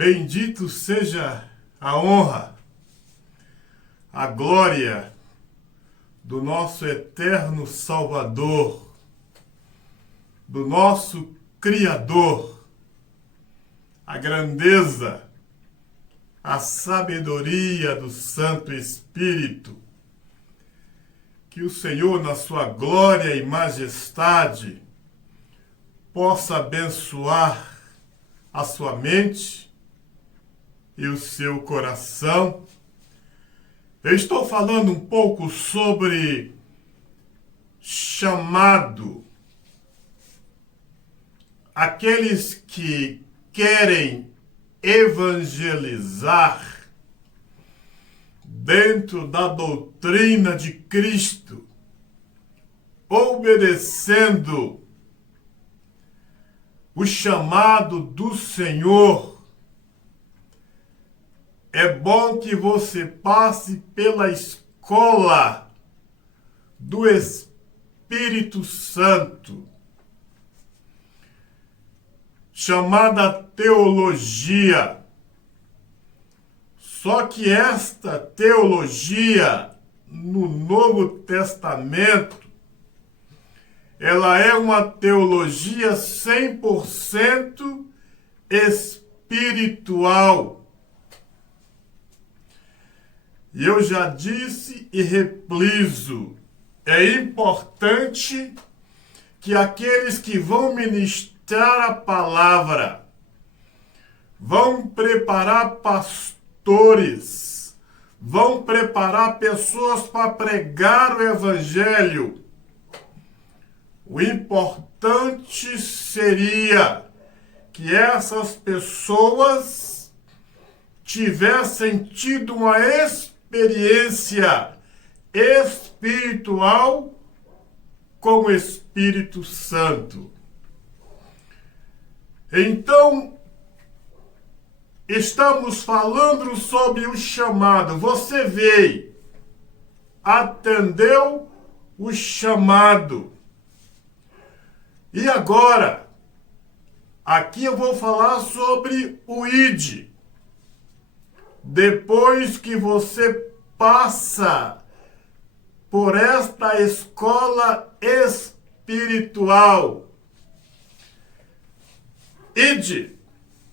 Bendito seja a honra, a glória do nosso eterno Salvador, do nosso Criador, a grandeza, a sabedoria do Santo Espírito. Que o Senhor, na sua glória e majestade, possa abençoar a sua mente e o seu coração. Eu estou falando um pouco sobre chamado. Aqueles que querem evangelizar dentro da doutrina de Cristo, obedecendo o chamado do Senhor. É bom que você passe pela escola do Espírito Santo, chamada teologia. Só que esta teologia, no Novo Testamento, ela é uma teologia 100% espiritual. E eu já disse e repriso, é importante que aqueles que vão ministrar a palavra, vão preparar pastores, vão preparar pessoas para pregar o evangelho. O importante seria que essas pessoas tivessem tido uma experiência espiritual com o Espírito Santo. Então, estamos falando sobre o chamado. Você veio, atendeu o chamado. E agora, aqui eu vou falar sobre o ID. Depois que você passa por esta escola espiritual, ID,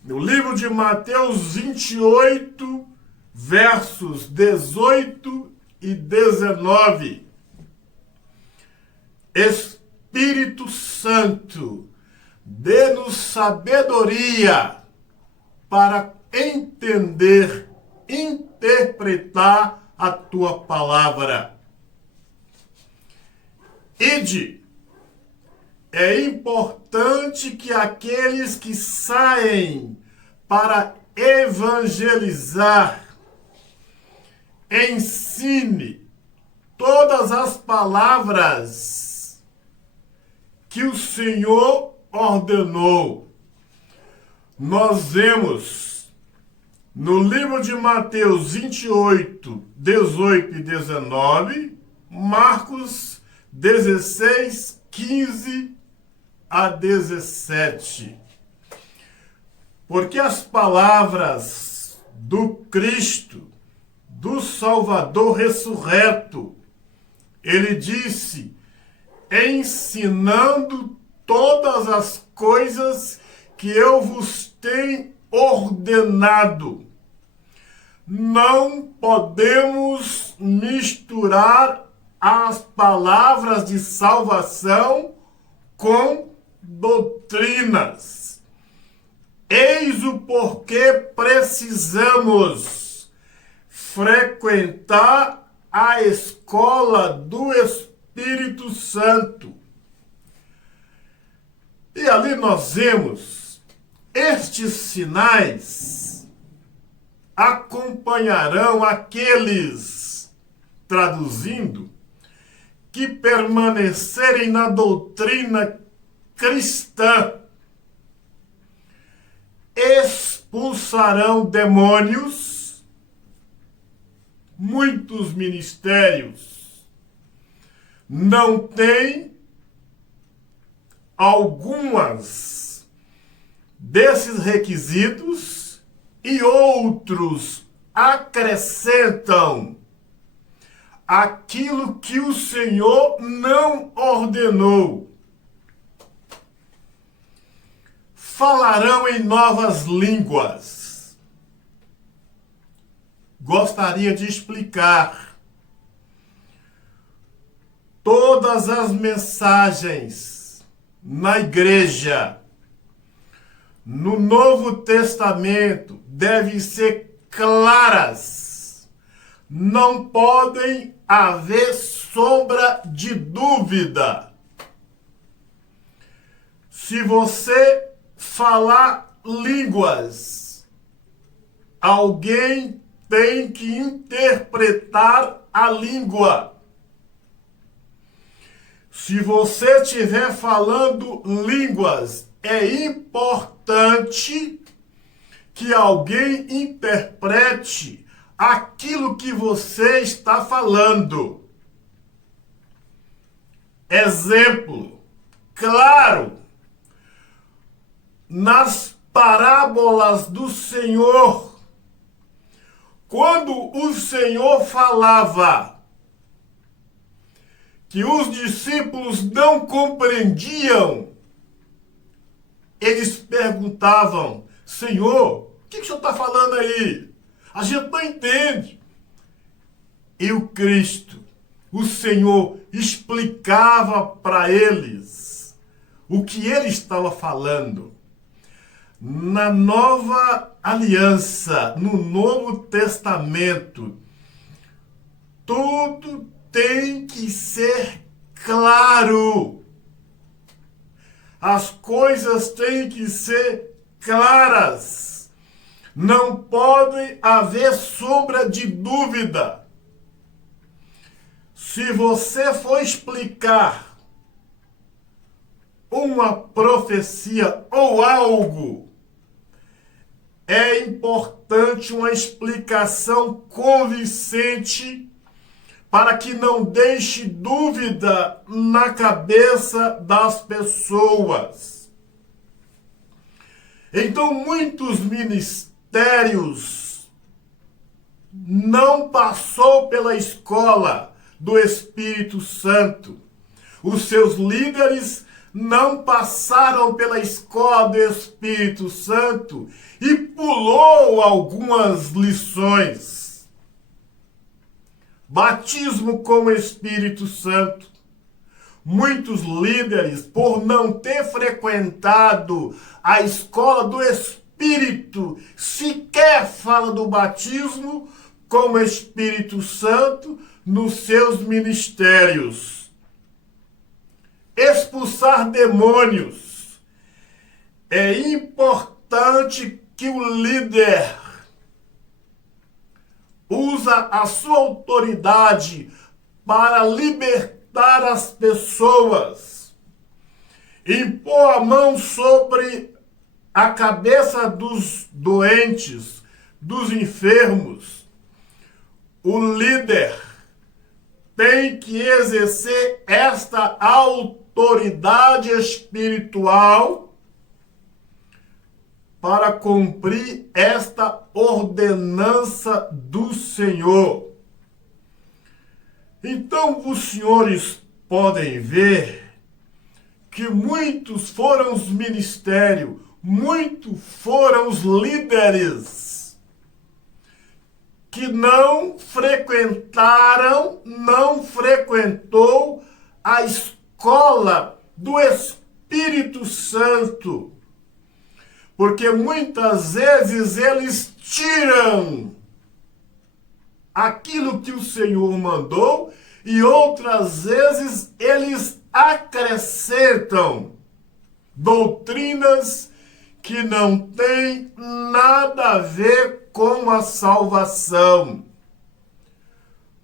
no livro de Mateus 28, versos 18 e 19. Espírito Santo, dê-nos sabedoria para entender, interpretar a tua palavra. Ide, é importante que aqueles que saem para evangelizar ensine todas as palavras que o Senhor ordenou. Nós vemos no livro de Mateus 28, 18 e 19, Marcos 16, 15 a 17. Porque as palavras do Cristo, do Salvador ressurreto, ele disse, ensinando todas as coisas que eu vos tenho ordenado. Não podemos misturar as palavras de salvação com doutrinas. Eis o porquê precisamos frequentar a escola do Espírito Santo. E ali nós vemos estes sinais acompanharão aqueles, traduzindo, que permanecerem na doutrina cristã. Expulsarão demônios, muitos ministérios não têm algumas desses requisitos e outros acrescentam aquilo que o Senhor não ordenou. Falarão em novas línguas. Gostaria de explicar. Todas as mensagens na igreja, no Novo Testamento, devem ser claras. Não podem haver sombra de dúvida. Se você falar línguas, alguém tem que interpretar a língua. Se você estiver falando línguas, é importante que alguém interprete aquilo que você está falando. Exemplo claro, nas parábolas do Senhor, quando o Senhor falava que os discípulos não compreendiam, eles perguntavam: Senhor, o que o Senhor está falando aí? A gente não entende. E o Cristo, o Senhor, explicava para eles o que ele estava falando. Na Nova Aliança, no Novo Testamento, tudo tem que ser claro. As coisas têm que ser claras. Não pode haver sombra de dúvida. Se você for explicar uma profecia ou algo, é importante uma explicação convincente para que não deixe dúvida na cabeça das pessoas. Então, muitos ministérios não passou pela escola do Espírito Santo. Os seus líderes não passaram pela escola do Espírito Santo e pulou algumas lições. Batismo com o Espírito Santo. Muitos líderes, por não ter frequentado a escola do Espírito, sequer falam do batismo com o Espírito Santo nos seus ministérios. Expulsar demônios. É importante que o líder usa a sua autoridade para libertar as pessoas. Impor a mão sobre a cabeça dos doentes, dos enfermos. O líder tem que exercer esta autoridade espiritual para cumprir esta ordenança do Senhor. Então, os senhores podem ver que muitos foram os ministérios, muitos foram os líderes que não frequentou a escola do Espírito Santo. Porque muitas vezes eles tiram aquilo que o Senhor mandou e outras vezes eles acrescentam doutrinas que não têm nada a ver com a salvação.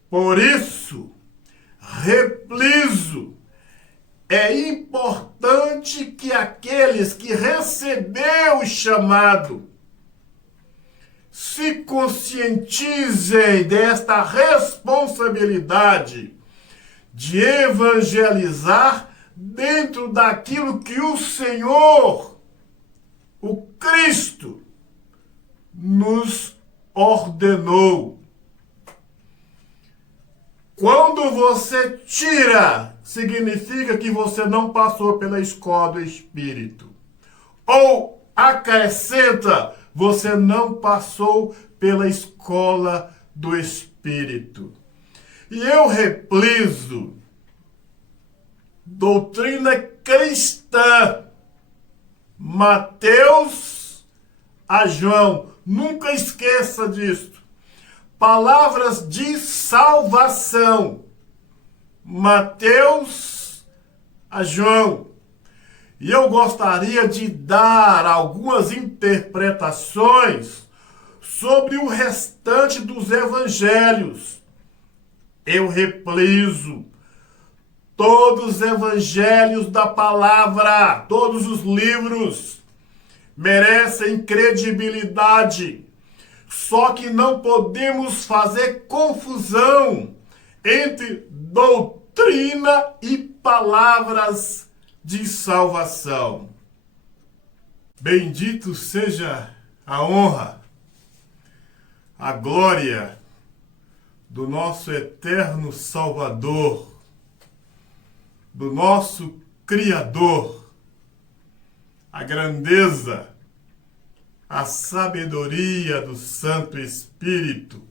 Por isso, repliso, é importante que aqueles que receberam o chamado se conscientizem desta responsabilidade de evangelizar dentro daquilo que o Senhor, o Cristo, nos ordenou. Quando você tira, significa que você não passou pela escola do Espírito. Ou acrescenta, você não passou pela escola do Espírito. E eu repliso, doutrina cristã, Mateus a João, nunca esqueça disso. Palavras de salvação, Mateus a João. E eu gostaria de dar algumas interpretações sobre o restante dos evangelhos. Eu repliso, todos os evangelhos da palavra, todos os livros merecem credibilidade. Só que não podemos fazer confusão entre doutrina e palavras de salvação. Bendito seja a honra, a glória do nosso eterno Salvador, do nosso Criador, a grandeza, a sabedoria do Santo Espírito.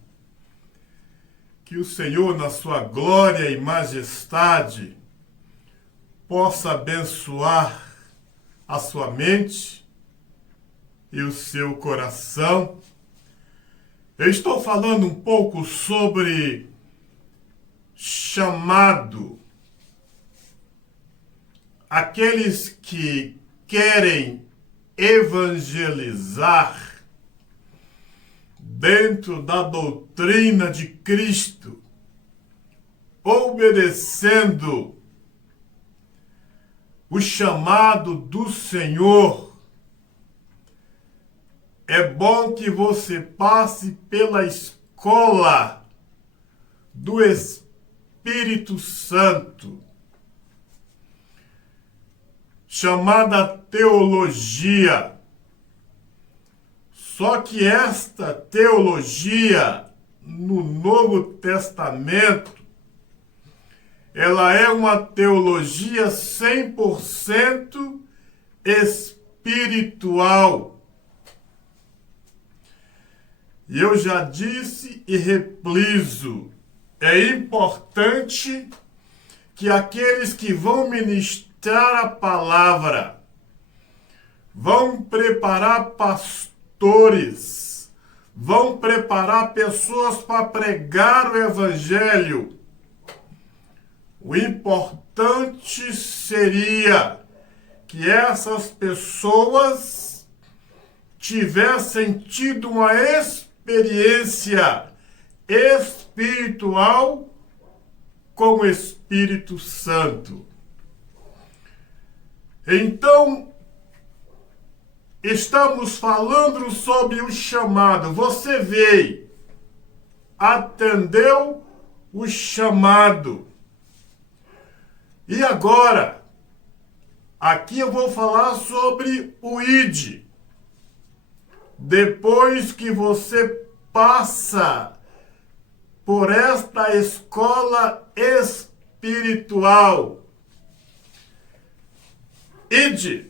Que o Senhor, na sua glória e majestade, possa abençoar a sua mente e o seu coração. Eu estou falando um pouco sobre chamado. Aqueles que querem evangelizar dentro da doutrina de Cristo, obedecendo o chamado do Senhor. É bom que você passe pela escola do Espírito Santo, chamada teologia. Só que esta teologia, no Novo Testamento, ela é uma teologia 100% espiritual. E eu já disse e repliso, é importante que aqueles que vão ministrar a palavra, vão preparar pastores, vão preparar pessoas para pregar o evangelho. O importante seria que essas pessoas tivessem tido uma experiência espiritual com o Espírito Santo. Então, estamos falando sobre o chamado. Você veio, atendeu o chamado. E agora, aqui eu vou falar sobre o ID. Depois que você passa por esta escola espiritual, ID,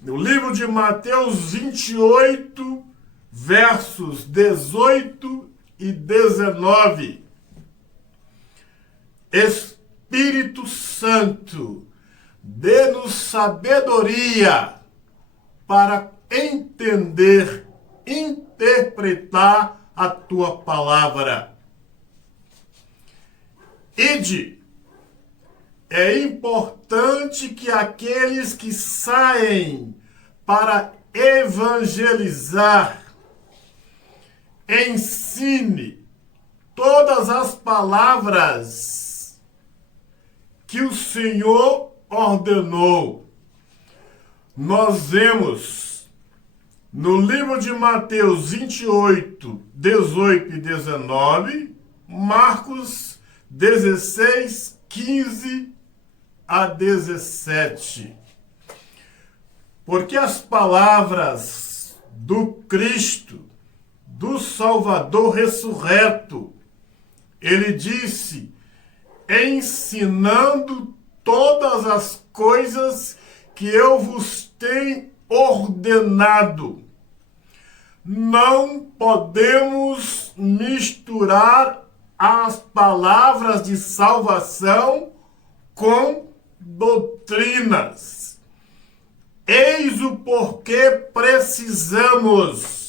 no livro de Mateus 28, versos 18 e 19. Espírito Santo, dê-nos sabedoria para entender, interpretar a tua palavra. Ide. É importante que aqueles que saem para evangelizar ensine todas as palavras que o Senhor ordenou. Nós vemos no livro de Mateus 28, 18 e 19, Marcos 16, 15 a 17. Porque as palavras do Cristo do Salvador ressurreto. Ele disse: ensinando todas as coisas que eu vos tenho ordenado. Não podemos misturar as palavras de salvação com doutrinas. Eis o porquê precisamos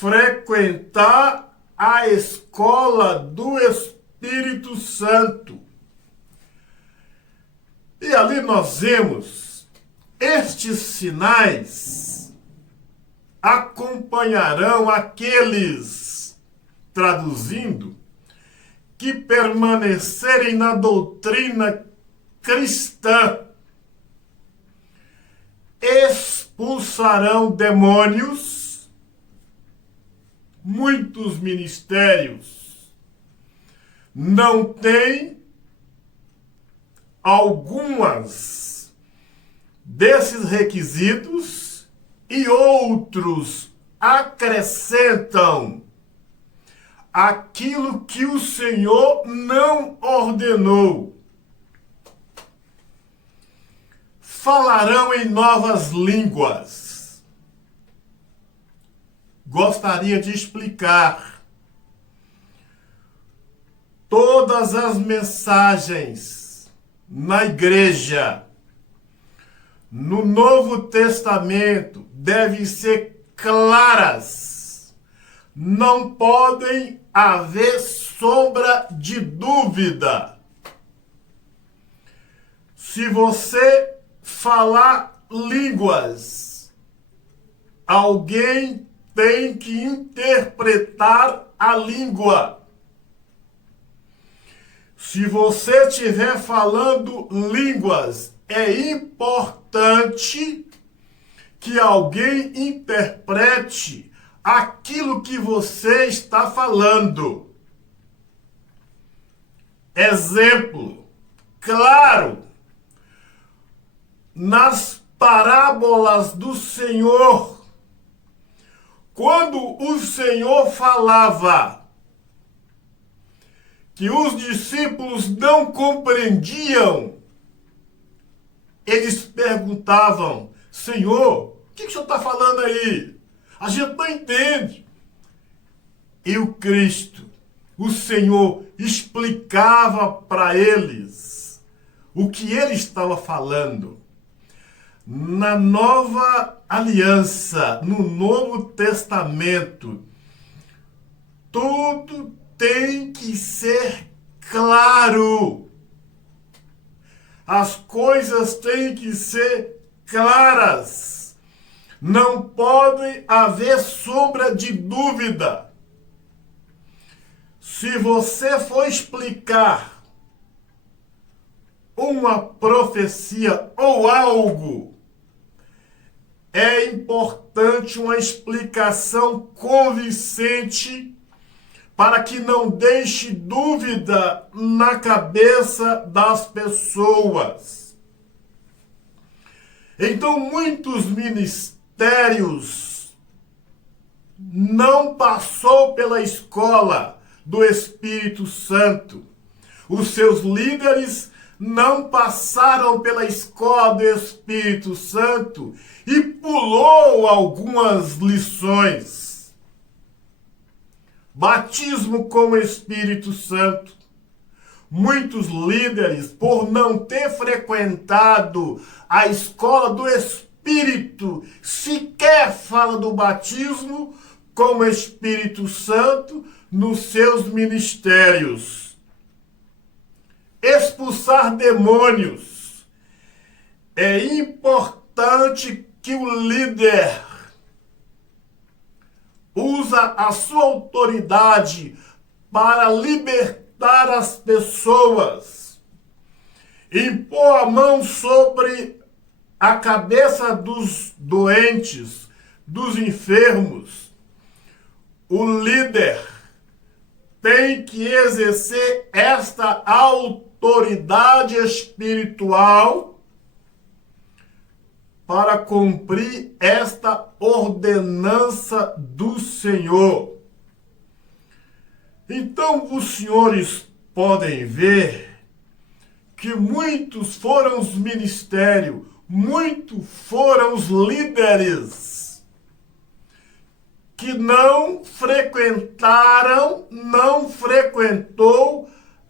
frequentar a escola do Espírito Santo. E ali nós vemos estes sinais acompanharão aqueles, traduzindo, que permanecerem na doutrina cristã. Expulsarão demônios, muitos ministérios não têm algumas desses requisitos e outros acrescentam aquilo que o Senhor não ordenou. Falarão em novas línguas. Gostaria de explicar. Todas as mensagens na igreja, no Novo Testamento, devem ser claras. Não podem haver sombra de dúvida. Se você falar línguas, alguém tem que interpretar a língua. Se você estiver falando línguas, é importante que alguém interprete aquilo que você está falando. Exemplo claro, nas parábolas do Senhor, quando o Senhor falava que os discípulos não compreendiam, eles perguntavam: Senhor, o que o Senhor está falando aí? A gente não entende. E o Cristo, o Senhor, explicava para eles o que ele estava falando. Na Nova Aliança, no Novo Testamento, tudo tem que ser claro. As coisas têm que ser claras. Não pode haver sombra de dúvida. Se você for explicar uma profecia ou algo, é importante uma explicação convincente para que não deixe dúvida na cabeça das pessoas. Então, muitos ministérios não passou pela escola do Espírito Santo. Os seus líderes não passaram pela escola do Espírito Santo e pulou algumas lições. Batismo com o Espírito Santo. Muitos líderes, por não ter frequentado a escola do Espírito, sequer fala do batismo com o Espírito Santo nos seus ministérios. Expulsar demônios. É importante que o líder usa a sua autoridade para libertar as pessoas. Impor a mão sobre a cabeça dos doentes, dos enfermos. O líder tem que exercer esta autoridade espiritual para cumprir esta ordenança do Senhor. Então os senhores podem ver que muitos foram os ministérios, muitos foram os líderes que não frequentou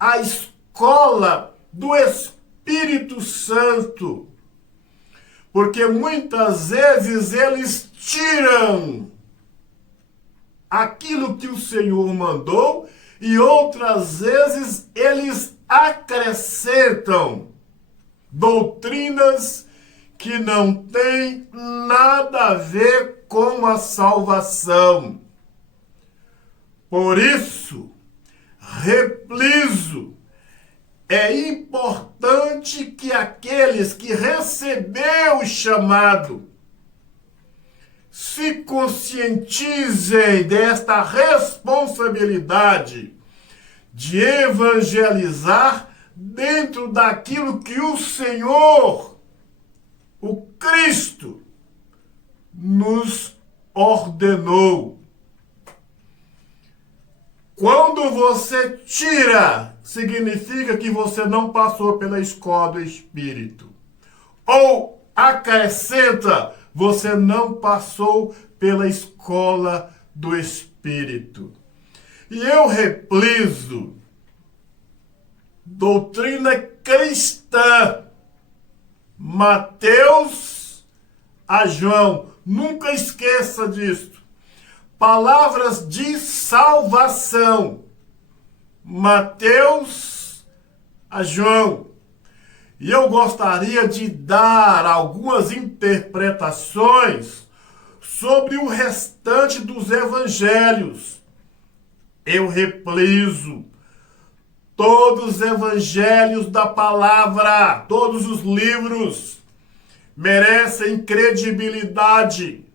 a escola do Espírito Santo. Porque muitas vezes eles tiram aquilo que o Senhor mandou e outras vezes eles acrescentam doutrinas que não têm nada a ver com a salvação. Por isso, repliso, é importante que aqueles que receberam o chamado se conscientizem desta responsabilidade de evangelizar dentro daquilo que o Senhor, o Cristo, nos ordenou. Quando você tira, significa que você não passou pela escola do Espírito. Ou acrescenta, você não passou pela escola do Espírito. E eu repliso, doutrina cristã, Mateus a João, nunca esqueça disso. Palavras de salvação, Mateus a João. E eu gostaria de dar algumas interpretações sobre o restante dos evangelhos. Eu repliso, todos os evangelhos da palavra, todos os livros merecem credibilidade.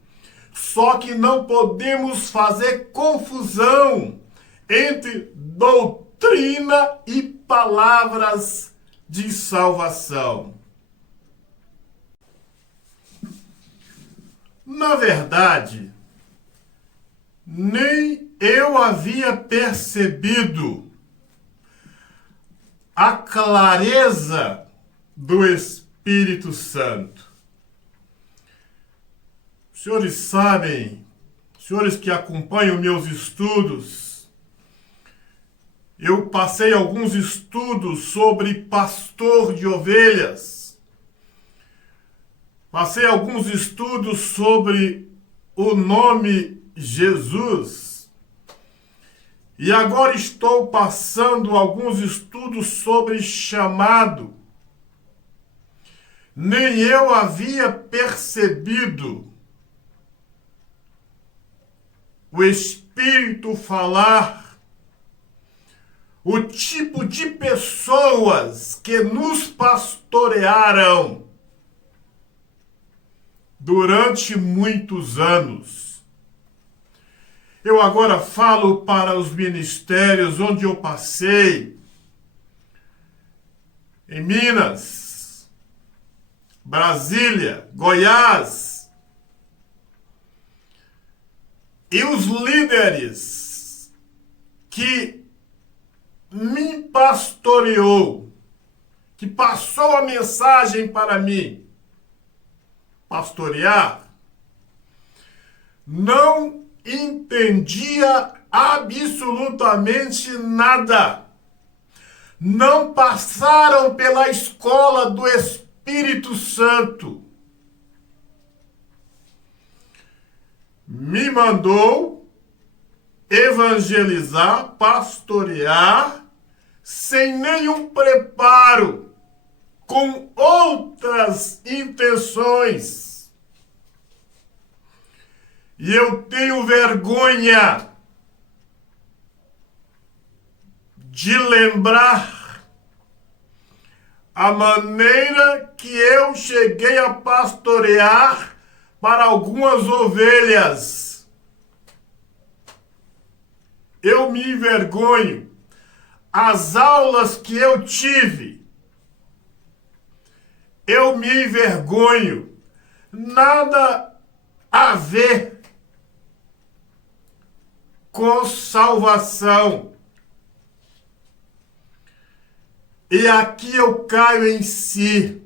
Só que não podemos fazer confusão entre doutrina e palavras de salvação. Na verdade, nem eu havia percebido a clareza do Espírito Santo. Os senhores sabem, senhores que acompanham meus estudos, eu passei alguns estudos sobre pastor de ovelhas. Passei alguns estudos sobre o nome Jesus. E agora estou passando alguns estudos sobre chamado. Nem eu havia percebido o Espírito falar, o tipo de pessoas que nos pastorearam durante muitos anos. Eu agora falo para os ministérios onde eu passei, em Minas, Brasília, Goiás. E os líderes que me pastoreou, que passou a mensagem para mim, pastorear, não entendia absolutamente nada. Não passaram pela escola do Espírito Santo. Me mandou evangelizar, pastorear, sem nenhum preparo, com outras intenções. E eu tenho vergonha de lembrar a maneira que eu cheguei a pastorear para algumas ovelhas. Eu me envergonho. As aulas que eu tive, eu me envergonho. nada a ver com salvação. E aqui eu caio em si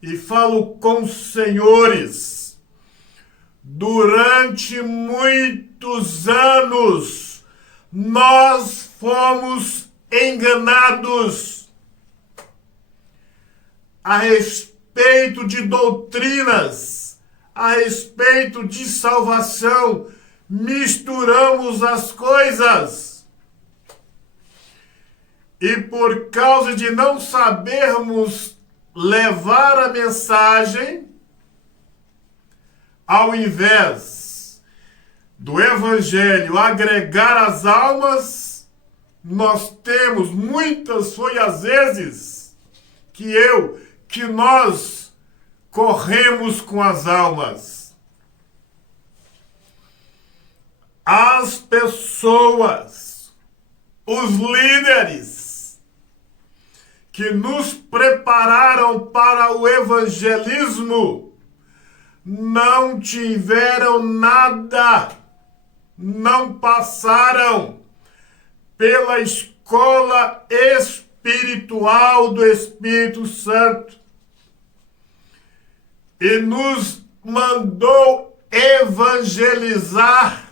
e falo com os senhores. Durante muitos anos, nós fomos enganados a respeito de doutrinas, a respeito de salvação. Misturamos as coisas. E por causa de não sabermos levar a mensagem, ao invés do evangelho agregar as almas, nós temos muitas, foi às vezes, que nós corremos com as almas. As pessoas, os líderes que nos prepararam para o evangelismo não tiveram nada, não passaram pela escola espiritual do Espírito Santo e nos mandou evangelizar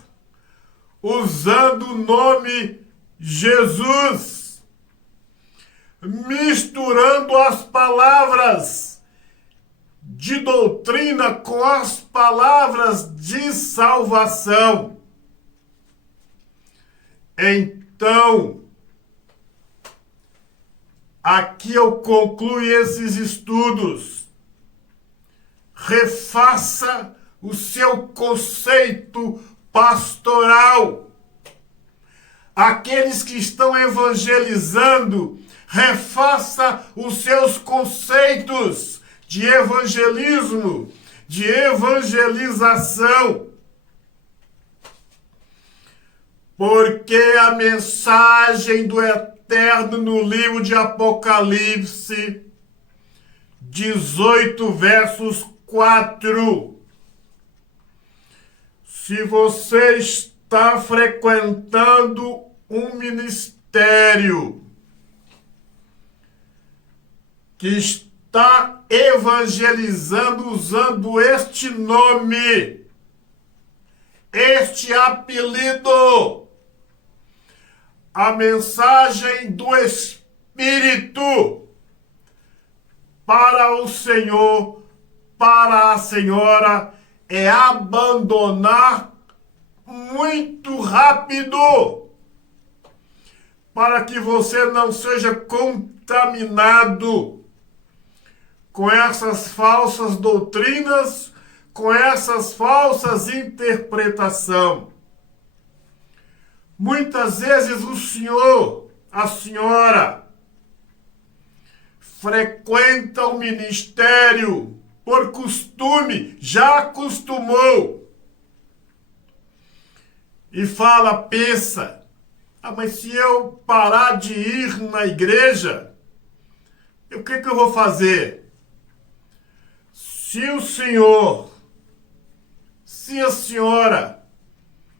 usando o nome Jesus, misturando as palavras de doutrina com as palavras de salvação. Então, aqui eu concluo esses estudos. Refaça o seu conceito pastoral. Aqueles que estão evangelizando, refaça os seus conceitos de evangelismo, de evangelização. Porque a mensagem do Eterno no livro de Apocalipse 18, versos 4. Se você está frequentando um ministério que está evangelizando usando este nome, este apelido, a mensagem do Espírito para o Senhor, para a senhora, é abandonar muito rápido, para que você não seja contaminado com essas falsas doutrinas, com essas falsas interpretações. Muitas vezes o senhor, a senhora, frequenta o ministério por costume, já acostumou. E fala, pensa, mas se eu parar de ir na igreja, o que eu vou fazer? Se o senhor, se a senhora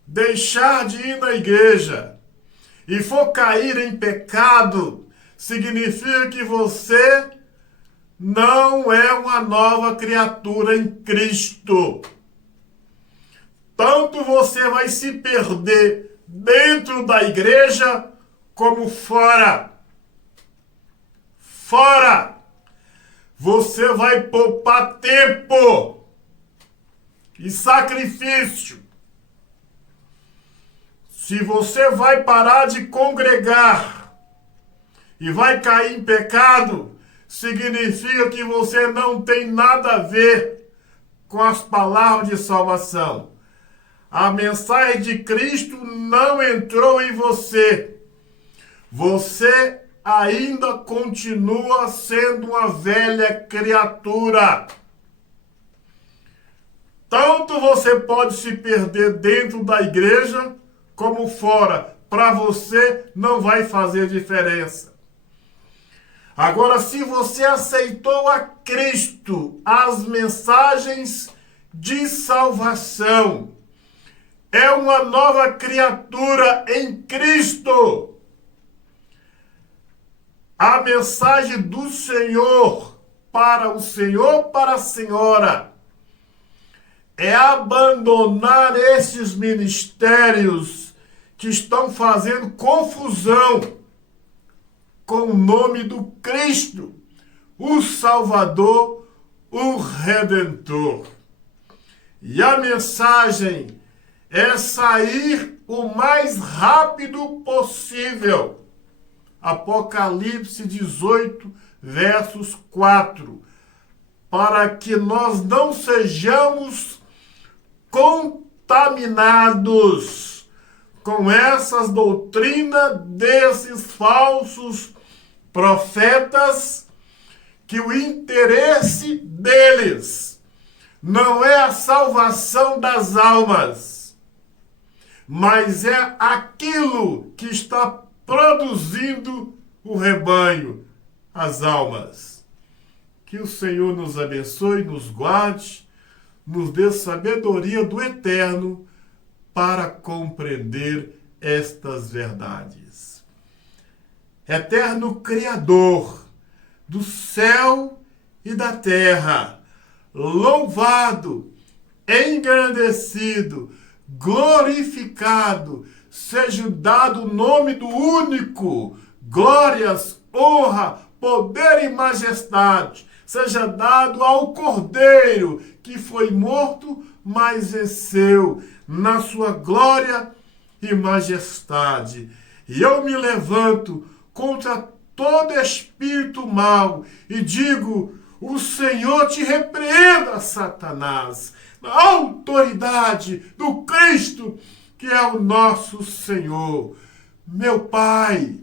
deixar de ir na igreja e for cair em pecado, significa que você não é uma nova criatura em Cristo. Tanto você vai se perder dentro da igreja como fora. Fora! Você vai poupar tempo e sacrifício. Se você vai parar de congregar e vai cair em pecado, significa que você não tem nada a ver com as palavras de salvação. A mensagem de Cristo não entrou em você. Você ainda continua sendo uma velha criatura. Tanto você pode se perder dentro da igreja como fora. Para você não vai fazer diferença. Agora, se você aceitou a Cristo, as mensagens de salvação, é uma nova criatura em Cristo. A mensagem do Senhor, para a senhora, é abandonar esses ministérios que estão fazendo confusão com o nome do Cristo, o Salvador, o Redentor. E a mensagem é sair o mais rápido possível. Apocalipse 18, versos 4. Para que nós não sejamos contaminados com essas doutrinas desses falsos profetas, que o interesse deles não é a salvação das almas, mas é aquilo que está produzindo o rebanho, as almas. Que o Senhor nos abençoe, nos guarde, nos dê sabedoria do Eterno para compreender estas verdades. Eterno Criador do céu e da terra, louvado, engrandecido, glorificado, seja dado o nome do único, glórias, honra, poder e majestade, seja dado ao Cordeiro, que foi morto, mas venceu na sua glória e majestade. E eu me levanto contra todo espírito mau e digo: o Senhor te repreenda, Satanás, na autoridade do Cristo, que é o nosso Senhor. Meu Pai,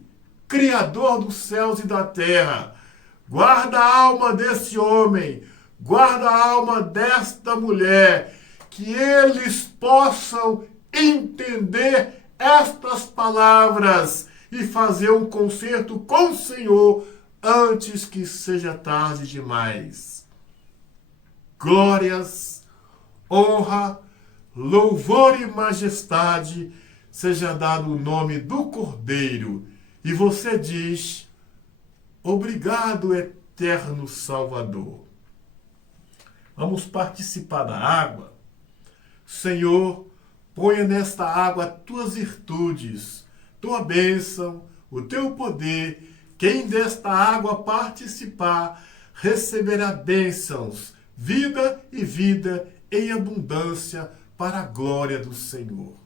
Criador dos céus e da terra, guarda a alma desse homem, guarda a alma desta mulher, que eles possam entender estas palavras e fazer um concerto com o Senhor antes que seja tarde demais. Glórias, honra, louvor e majestade seja dado o nome do Cordeiro. E você diz: obrigado, eterno Salvador. Vamos participar da água. Senhor, ponha nesta água as tuas virtudes, tua bênção, o teu poder. Quem desta água participar receberá bênçãos, vida e vida em abundância para a glória do Senhor.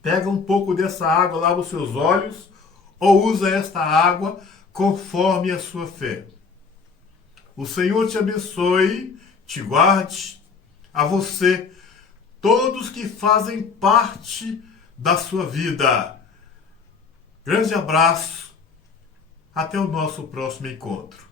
Pega um pouco dessa água, lava os seus olhos, ou usa esta água conforme a sua fé. O Senhor te abençoe, te guarde, a você, todos que fazem parte da sua vida. Grande abraço, até o nosso próximo encontro.